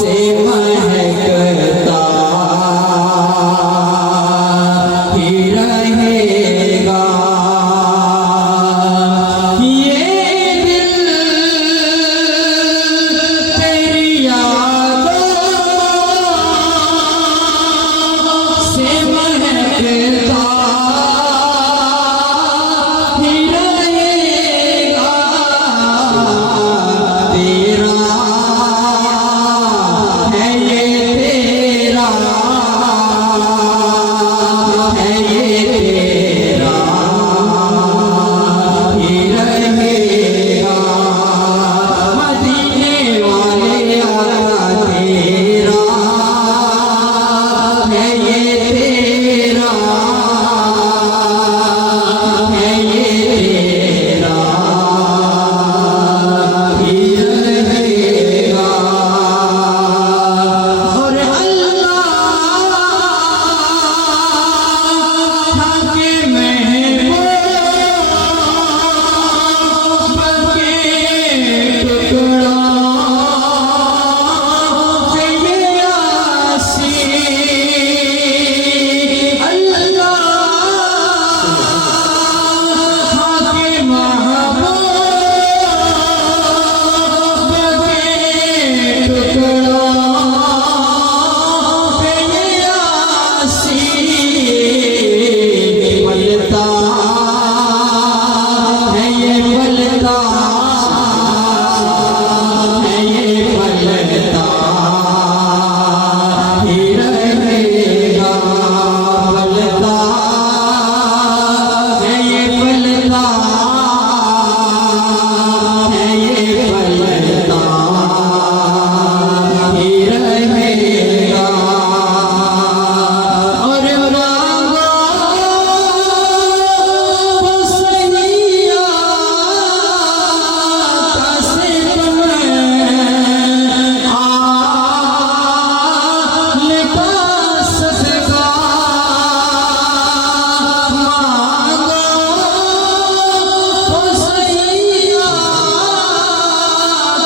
से महकता ही रहेगा ये दिल तेरी यादों से महकता ही रहेगा तेरा है ये तेरा है ये तेरा ही रहेगा मदीने वाले आका तेरा है ये तेरा है ये तेरा ही रहेगा और अल्लाह के महबूब के टुकड़ा है ये यासीन अल्लाह के महबूब के टुकड़ा है ये यासीन पलता है ये पलता है ये पलता ही रहेगा पलता है ये पलता है ये पलता ही रहेगा और मांगो तो सैया कैसे तुम्हें आने का सदका मांगो तो सैया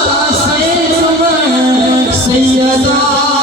कैसे तुम्हें सैयदा